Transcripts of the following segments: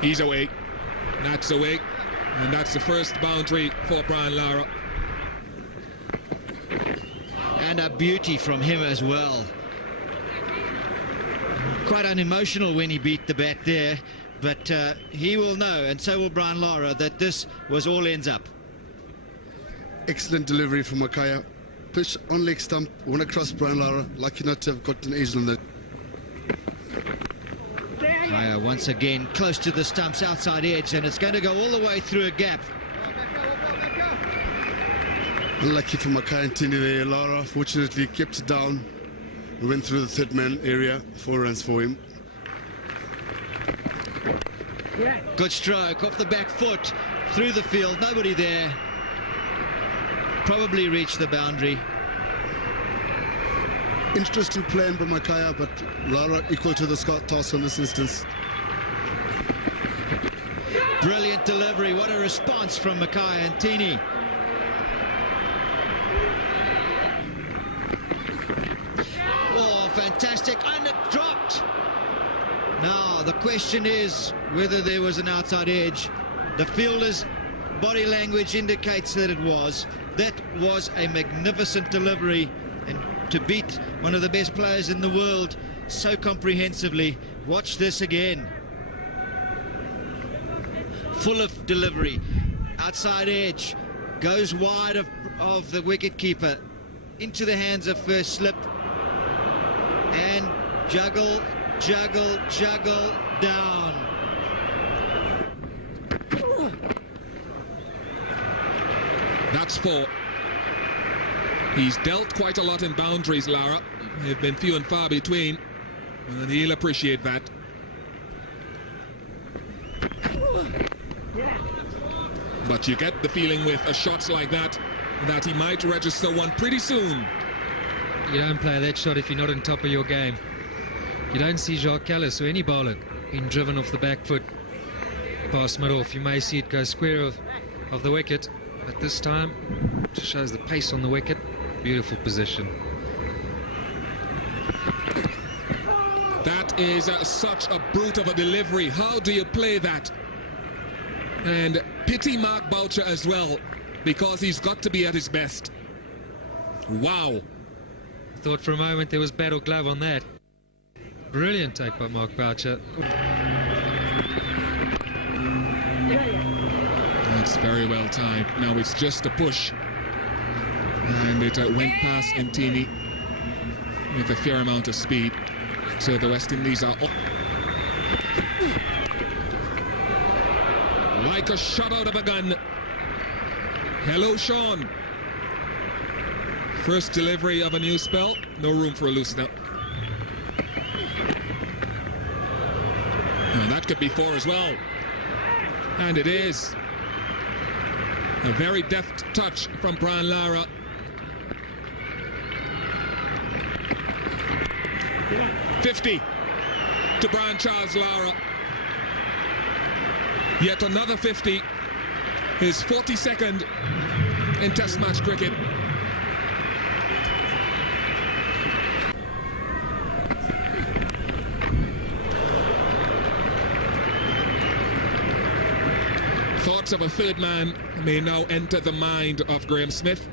He's away. That's away. And that's the first boundary for Brian Lara. And a beauty from him as well. Quite unemotional when he beat the bat there, but he will know, and so will Brian Lara, that this was all ends up. Excellent delivery from Makaya. Pitch on leg stump, went across Brian Lara. Lucky not to have got an easel on that. Makaya once again close to the stumps, outside edge, and it's going to go all the way through a gap. Unlucky for Makaya-Ntini there. Lara fortunately kept it down. We went through the third man area, 4 runs for him. Good stroke off the back foot, through the field, nobody there. Probably reached the boundary. Interesting plan by Makaya, but Lara equal to the task in this instance. Brilliant delivery, what a response from Makaya-Ntini. Oh, fantastic, and it dropped. Now, the question is whether there was an outside edge. The fielder's body language indicates that it was. That was a magnificent delivery, and to beat one of the best players in the world so comprehensively. Watch this again. Full of delivery, outside edge, goes wide of the wicketkeeper, into the hands of first slip, and juggle, juggle, juggle, down. That's 4. He's dealt quite a lot in boundaries, Lara. They've been few and far between, and he'll appreciate that. But you get the feeling with a shot like that he might register one pretty soon. You don't play that shot if you're not on top of your game. You don't see Jacques Kallis or any bowler being driven off the back foot past mid-off. You may see it go square of the wicket, but this time just shows the pace on the wicket. Beautiful position. That is such a brute of a delivery. How do you play that? And pity Mark Boucher as well, because he's got to be at his best. Wow. Thought for a moment there was bat or glove on that. Brilliant take by Mark Boucher. That's very well timed. Now it's just a push. And it went past Ntini with a fair amount of speed. So the West Indies are like a shot out of a gun. Hello, Sean. First delivery of a new spell. No room for a loose now. Oh, that could be 4 as well. And it is. A very deft touch from Brian Lara. .50 to Brian Charles Lara. Yet another 50. His 42nd in Test match cricket. Thoughts of a third man may now enter the mind of Graham Smith.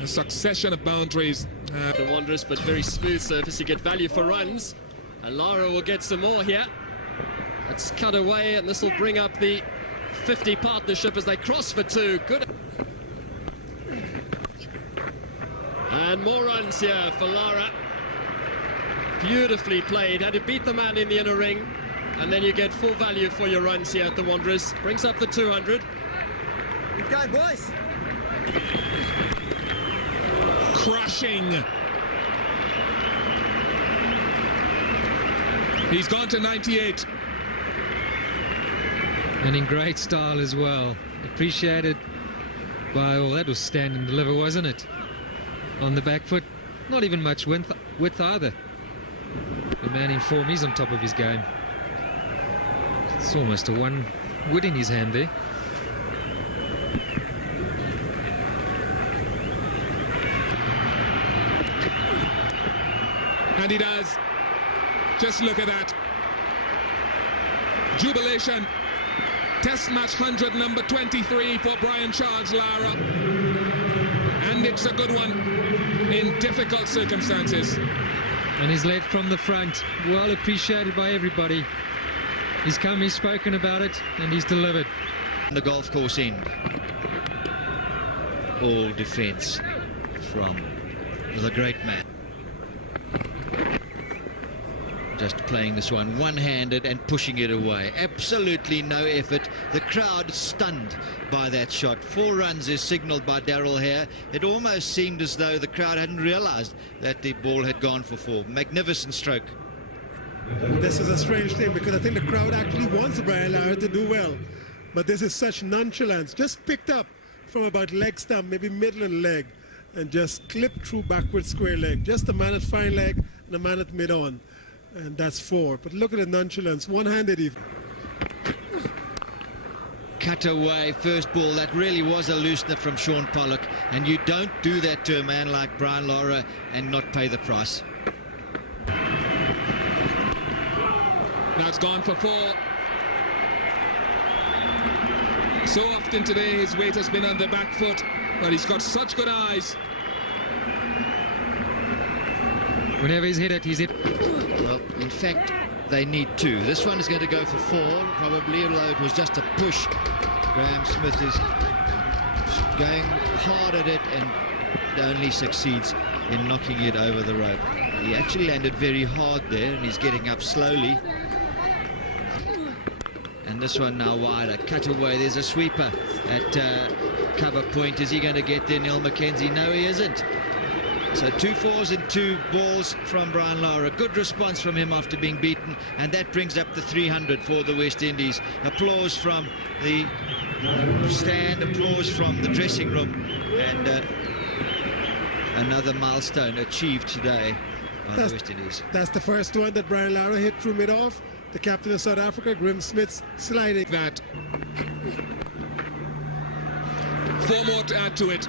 A succession of boundaries. The Wanderers, but very smooth surface. You get value for runs. And Lara will get some more here. It's cut away, and this will bring up the 50 partnership as they cross for 2. Good. And more runs here for Lara. Beautifully played. Had to beat the man in the inner ring. And then you get full value for your runs here at the Wanderers. Brings up the 200. Good going, boys. Crushing. He's gone to 98. And in great style as well. Appreciated by, well, that was stand and deliver, wasn't it? On the back foot. Not even much width either. The man in form, he's on top of his game. It's almost a 1 wood in his hand there. And he does. Just look at that. jubilation. Test match 100, number 23 for Brian Charles Lara. And it's a good one in difficult circumstances. And he's led from the front. Well appreciated by everybody. He's come, he's spoken about it, and he's delivered. The golf course end. All defence from the great man. Just playing this one-handed and pushing it away. Absolutely no effort. The crowd stunned by that shot. 4 runs is signalled by Daryl Hare. It almost seemed as though the crowd hadn't realised that the ball had gone for 4. Magnificent stroke. This is a strange thing because I think the crowd actually wants Brian Lara to do well. But this is such nonchalance. Just picked up from about leg stump, maybe middle and leg, and just clipped through backward square leg. Just a man at fine leg and a man at mid-on. And that's 4. But look at the nonchalance, one-handed even. Cut away, first ball. That really was a loosener from Sean Pollock. And you don't do that to a man like Brian Lara and not pay the price. Now it's gone for 4. So often today his weight has been on the back foot, but he's got such good eyes. Whenever he's hit it, he's hit. Well, in fact, they need 2. This one is going to go for 4, probably, although it was just a push. Graham Smith is going hard at it and only succeeds in knocking it over the rope. He actually landed very hard there, and he's getting up slowly. And this one now wider, cut away. There's a sweeper at cover point. Is he going to get there, Neil McKenzie? No, he isn't. So 2 fours and 2 balls from Brian Lara. Good response from him after being beaten, and that brings up the 300 for the West Indies. Applause from the stand, applause from the dressing room, and another milestone achieved today by the West Indies. That's the first one that Brian Lara hit through mid-off. The captain of South Africa, Grim Smith, sliding. That 4 more to add to it.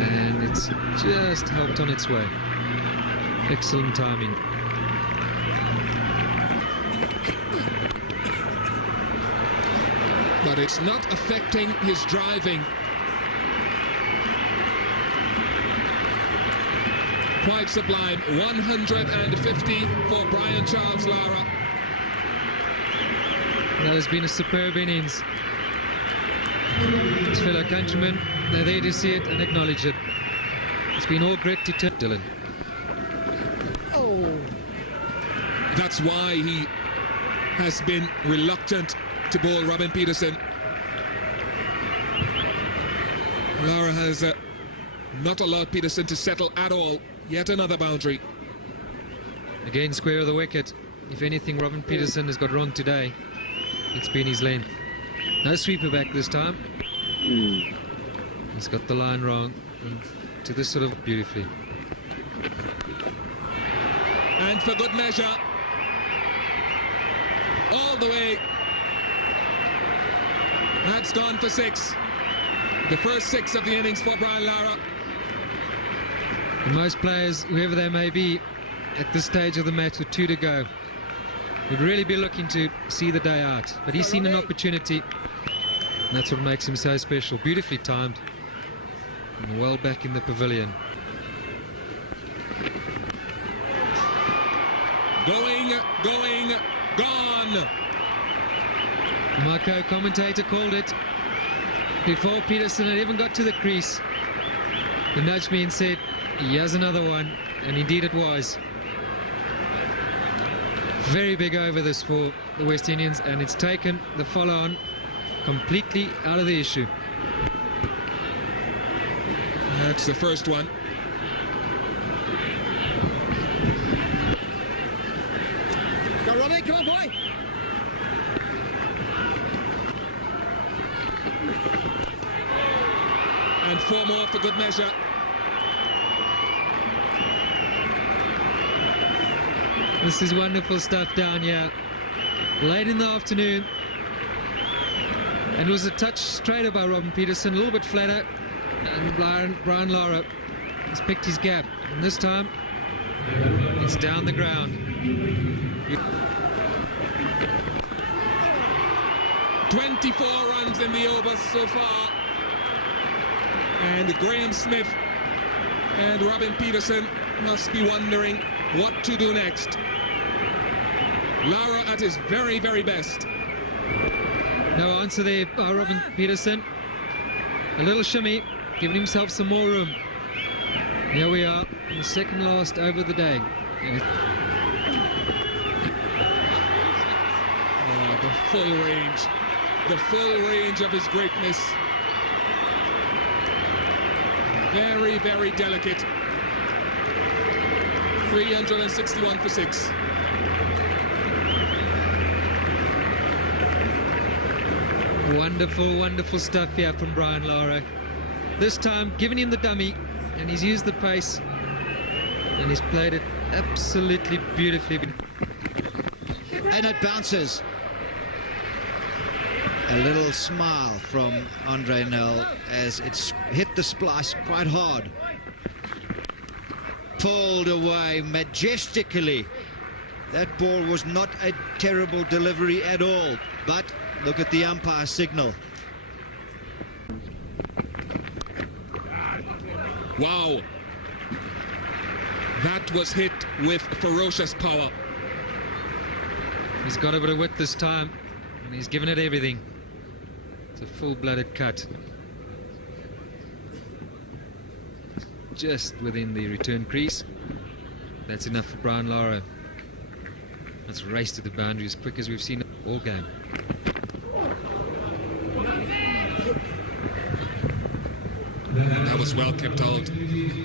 And it's just helped on its way. Excellent timing. But it's not affecting his driving. Quite sublime. 150 for Brian Charles Lara. That has been a superb innings. His fellow countrymen, they're there to see it and acknowledge it. It's been all grit to turn. Dylan. That's why he has been reluctant to bowl Robin Peterson. Lara has not allowed Peterson to settle at all. Yet another boundary. Again, square of the wicket. If anything, Robin Peterson has got wrong today. It's been his length. No sweeper back this time. He's got the line wrong. And to this sort of beautifully. And for good measure, all the way. That's gone for 6. The first 6 of the innings for Brian Lara. And most players, whoever they may be, at this stage of the match with 2 to go, would really be looking to see the day out. But he's seen an opportunity. And that's what makes him so special. Beautifully timed. And well back in the pavilion. Going, gone. My co-commentator called it before Peterson had even got to the crease. He nudged me and said, he has another one, and indeed it was. Very big over this for the West Indians, and it's taken the follow-on completely out of the issue. That's the first one. Go, Robbie, come on, boy. And 4 more for good measure. This is wonderful stuff down here. Late in the afternoon. And it was a touch straighter by Robin Peterson, a little bit flatter. And Brian Lara He's picked his gap, and this time it's down the ground. 24 runs in the over so far. And Graham Smith and Robin Peterson must be wondering what to do next. Lara at his very, very best. No answer there by Robin Peterson. A little shimmy, giving himself some more room. Here we are, in the second last over of the day. Oh, the full range of his greatness. Very, very delicate. 361 for 6. Wonderful, wonderful stuff here from Brian Lara. This time, giving him the dummy, and he's used the pace, and he's played it absolutely beautifully. And it bounces. A little smile from Andre Nel as it's hit the splice quite hard. Pulled away majestically. That ball was not a terrible delivery at all, but look at the umpire signal. Wow. That was hit with ferocious power. He's got a bit of width this time, and he's given it everything. It's a full-blooded cut. Just within the return crease. That's enough for Brian Lara. Let's race to the boundary as quick as we've seen all game. That was well kept out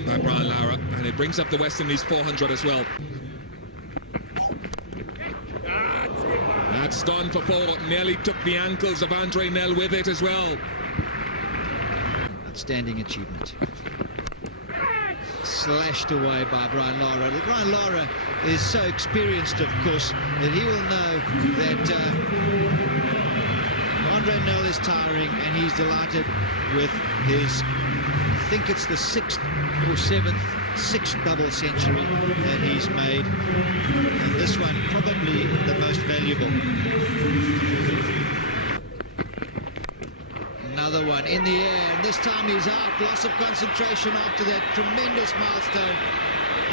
by Brian Lara, and it brings up the West Indies 400 as well. That's gone for 4. Nearly took the ankles of Andre Nel with it as well. Outstanding achievement. Slashed away by Brian Lara. Brian Lara is so experienced, of course, that he will know that Andre Nel is tiring, and he's delighted with his, I think it's the 6th double century that he's made, and this one probably the most valuable. Another one in the air, and this time he's out. Loss of concentration after that tremendous milestone,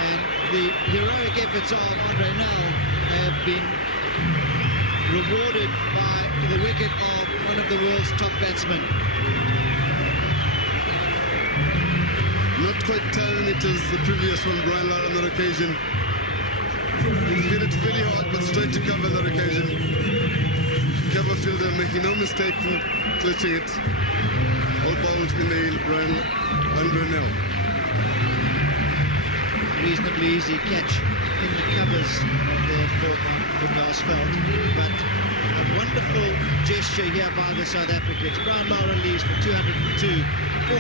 and the heroic efforts of Andre Nel have been rewarded by the wicket of one of the world's top batsmen. Not quite tiring it as the previous one, Brian Lara, on that occasion. He hit it really hard, but straight to cover on that occasion. Cover fielder making no mistake in clutching it. All bowled in the Brian Andre Nel. Reasonably easy catch in the covers there for Mansveld, but a wonderful gesture here by the South Africans. Brian Lara leaves for 202.